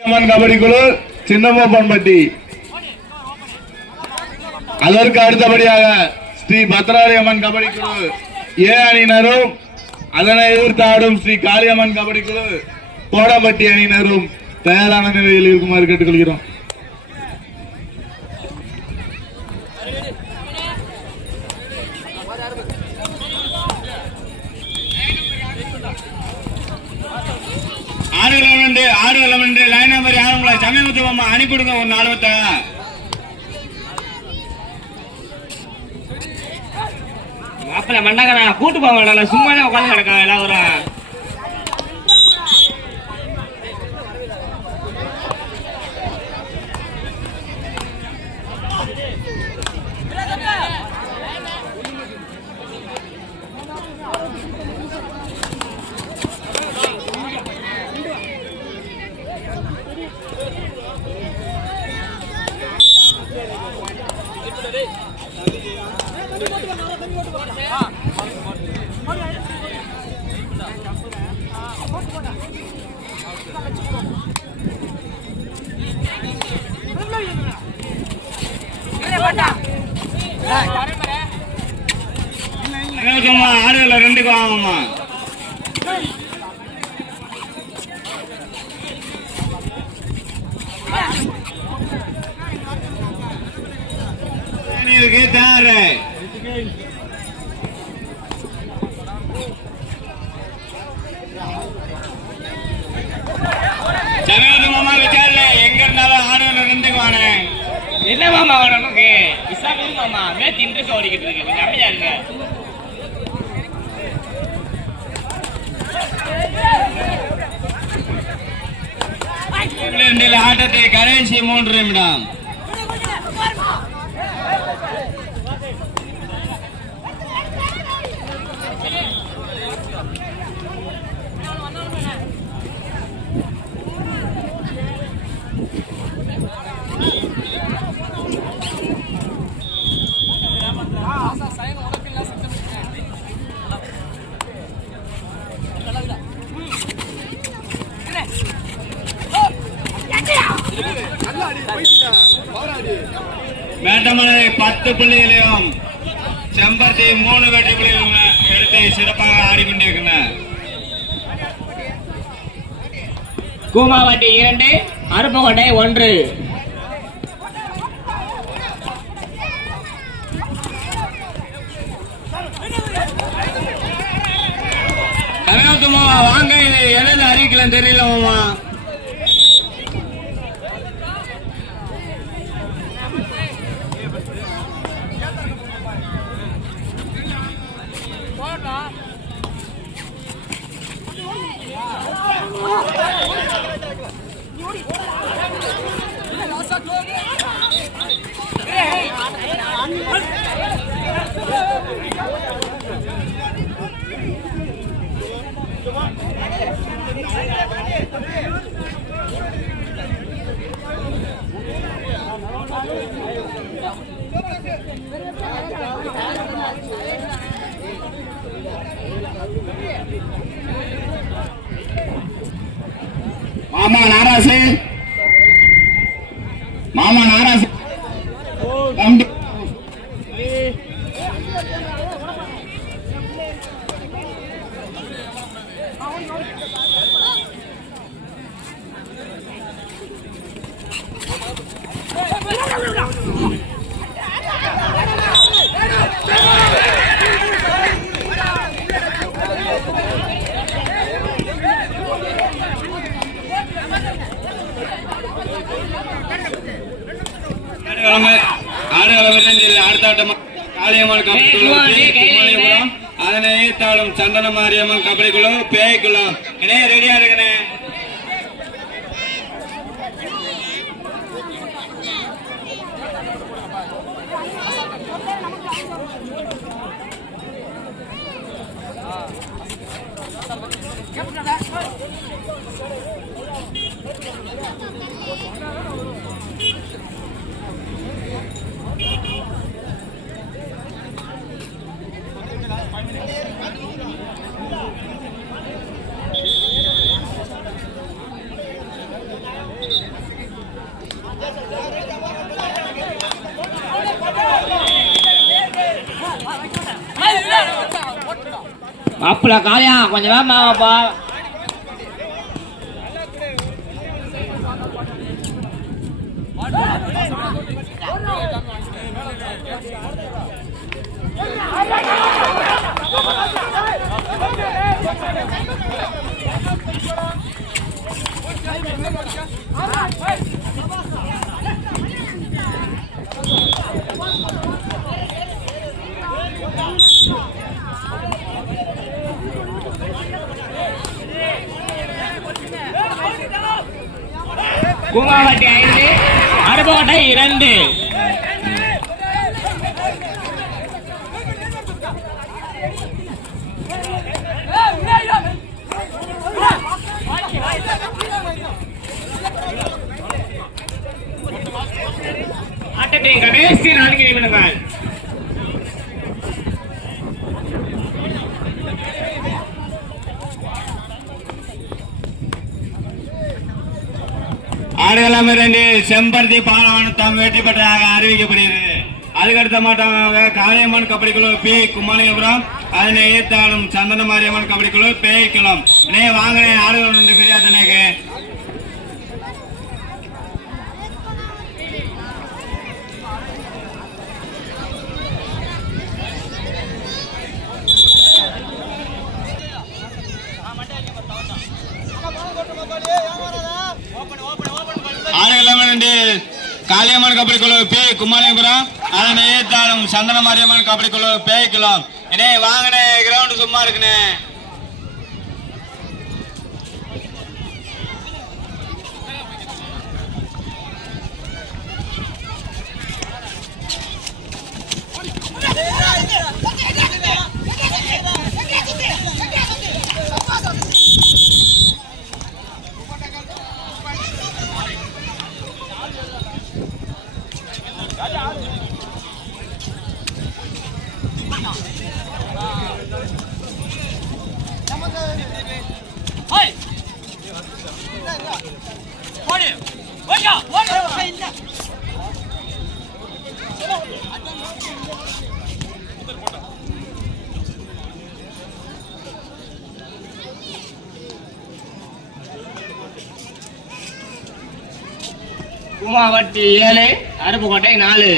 அம்மன் கபடி குழு சின்னமப்பன்பட்டி அதற்கு அடுத்தபடியாக ஸ்ரீ பத்ராளி அம்மன் கபடி குழு ஏ அணியினரும் அதனை எதிர்த்து ஆடும் ஸ்ரீ காளியம்மன் கபடி குழு கோடம்பட்டி அணியினரும் தயாரான நிலையில் இருக்குமாறு கேட்டுக்கொள்கிறோம். சமயம் யாருங்களா அனுப்பிடுங்க ஒரு நாலுவத்த மாப்பிள்ள மண்டாங்கண்ணா கூட்டு போக வேண்டாம் சும்மா உட்காந்து கிடக்கா எல்லாரும். சமயமுத்துவம்மா ஆறு ரெண்டுக்கு வாங்கம்மா இருக்கு சமயமுத்துவம்மா விசாரில எங்க இருந்தாலும் ரெண்டுக்கு வானேன் என்ன மாமா விசாரணை மாமா மேட்ச் இன்ட்ரெஸ்ட் ஓடிக்கிட்டு இருக்கு. கொஞ்சம் அமைதியா இருங்க. கடைசி மூன்று நிமிடம். மேட்டமலை பத்து புள்ளிகளையும் செம்பருத்தி மூணு வெற்றி புள்ளிகளும் எடுத்து சிறப்பாக ஆடிக்கொண்டிருக்கின்றனர் கூமாவட்டி இரண்டு அருப்புக்கோட்டை ஒன்று. கனகாத்துமா வாங்க எழுத அறிவிக்கலாம் தெரியல மாமா மாமா நாராசு ஆட்டம் காளியம்மன் கபடி அதனை எதிர்த்தாடும் சந்தன மாரியம்மன் கபடி குழு பேய் இணைய ரெடியா இருக்கனே. மாப்பிள்ள காளியா கொஞ்சம் வேமா வாப்பா. கூமாவட்டி ஐந்து அடுப்பகோட்டை இரண்டு. ஆட்டத்தை கடைசி நான்கு நிமிடங்கள். ஆடுகளம் இரண்டு செம்பருத்தி பாலவனத்தம் வெற்றி பெற்றதாக அறிவிக்கப்படுகிறது. அதுக்கடுத்த மாட்டாங்க காளியம்மன் கபடி குழு பி. குமாரபுரம் அதனை ஏத்தாளும் சந்தன மாரியம்மன் கபடி குழு பேய்க்குளம் நே வாங்கினேன் ஆடுகள் உண்டு பிரியாதனேக்கு ஓப்பன் இரண்டு காளியம்மன் கபடி குழு பி குமாரபுரம் அதனை ஏத்தாளும் சந்தன மாரியம்மன் கபடி குழு பேய்க்குளம். இனே வாங்கினே கிரவுண்ட் சும்மா இருக்குனே உமாவட்டி ஏழு அருப்புக்கோட்டை நாலு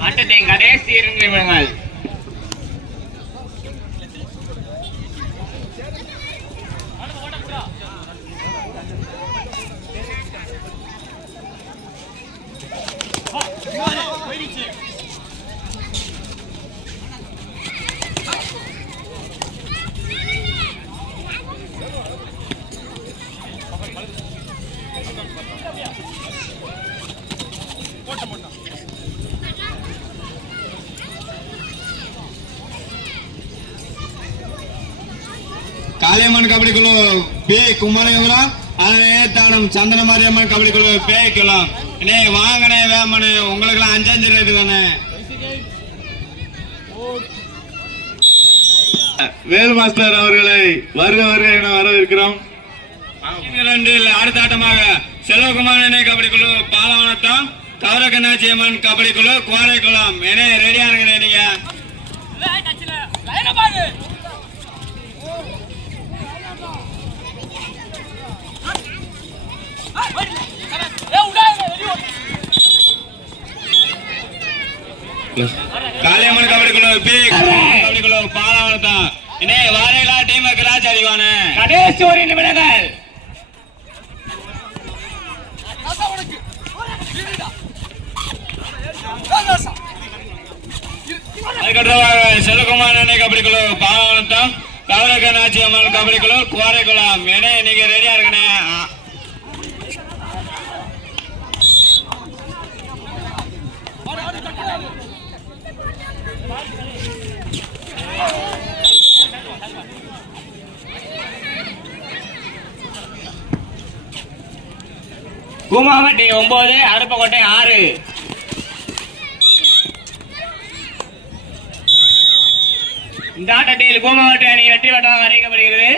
ஆட்டத்தின் கடைசி இரண்டு நிமிடங்கள் காளியம்மன் கபடி குழு பி குமாரபுரம் அதனை ஏத்தாளும் சந்தன மாரியம்மன் கபடி குழு பேய்க்குளம் நே வாங்கினே வேமனு உங்களுக்கெல்லாம் அஞ்சஞ்சு ரேட்டு தானே? வேல் மாஸ்டர் அவர்களை வருக வருக என வரவேற்கிறோம். இரண்டில் அடுத்த ஆட்டமாக செல்வகுமாரனே கபடி குழு பாலவனத்தம் கௌரகநாச்சியம்மன் கபடி குழு கோரைக்குளம் என்ன ரெடியா இருக்கிறேன் நீங்க காளியம்மன் கபடி குழு பி. கபடி குழு பாலவனத்தம் என்ன வாரையிலா டீம் கிராச் அடிவானே கடைசி ஒரு நிமிடங்கள் செல்வகுமார் அணை கபடி குழு பாவனத்தம் கௌரகநாச்சி அம்மன் கபடி குழு கோரைக்குளம் ஏன்னா நீங்க ரெடியா இருக்கனே பூமாவட்டி ஒன்பது அருப்பக்கோட்டை ஆறு. இந்த ஆட்டத்தில் கூமாவட்டி அணி வெற்றி பெற்றதாக அறிவிக்கப்படுகிறது